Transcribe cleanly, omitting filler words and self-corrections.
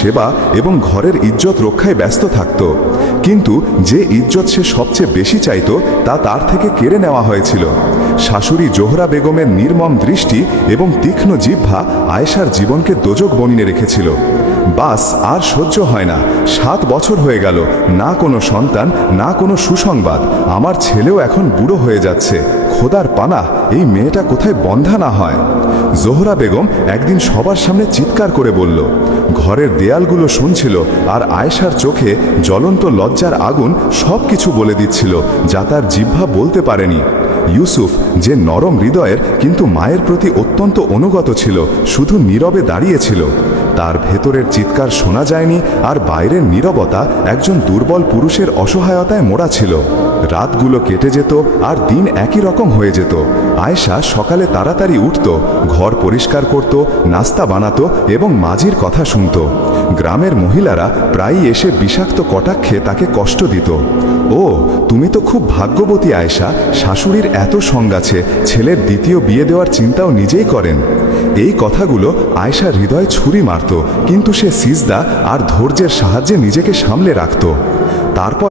সেবা এবং ঘরের ইজ্জত রক্ষায় ব্যস্ত থাকত। কিন্তু যে ইজ্জত সে সবচেয়ে বেশি চাইত তা তার থেকে কেড়ে নেওয়া হয়েছিল। শাশুড়ি জোহরা বেগমের নির্মম দৃষ্টি এবং তীক্ষ্ণ জিহ্বা আয়েশার জীবনকে দোজক বনিয়ে রেখেছিল। বাস আর সহ্য হয় না, 7 বছর হয়ে গেল, না কোনো সন্তান, না কোনো সুসংবাদ। আমার ছেলেও এখন বুড়ো হয়ে যাচ্ছে। খোদার পানাহ, এই মেয়েটা কোথায় বন্ধা না হয়। জোহরা বেগম একদিন সবার সামনে চিৎকার করে বলল। ঘরের দেয়ালগুলো শুনছিল, আর আয়েশার চোখে জ্বলন্ত লজ্জার আগুন সব কিছু বলে দিচ্ছিল যা তার জিহ্বা বলতে পারেনি। ইউসুফ, যে নরম হৃদয়ের কিন্তু মায়ের প্রতি অত্যন্ত অনুগত ছিল, শুধু নীরবে দাঁড়িয়েছিল। তার ভেতরের চিৎকার শোনা যায়নি, আর বাইরের নীরবতা একজন দুর্বল পুরুষের অসহায়তায় মোড়া ছিল। রাতগুলো কেটে যেত, আর দিন একই রকম হয়ে যেত। আয়েশা সকালে তাড়াতাড়ি উঠত, ঘর পরিষ্কার করত, নাস্তা বানাতো এবং মাঝির কথা শুনত। গ্রামের মহিলারা প্রায়ই এসে বিষাক্ত কটাক্ষে তাকে কষ্ট দিত। ও, তুমি তো খুব ভাগ্যবতী আয়েশা, শাশুড়ির এত সঙ্গ আছে, ছেলের দ্বিতীয় বিয়ে দেওয়ার চিন্তাও নিজেই করেন। এই কথাগুলো আয়েশার হৃদয়ে ছুরি মারত, কিন্তু সে সিজদা আর ধৈর্যের সাহায্যে নিজেকে সামলে রাখত। তারপর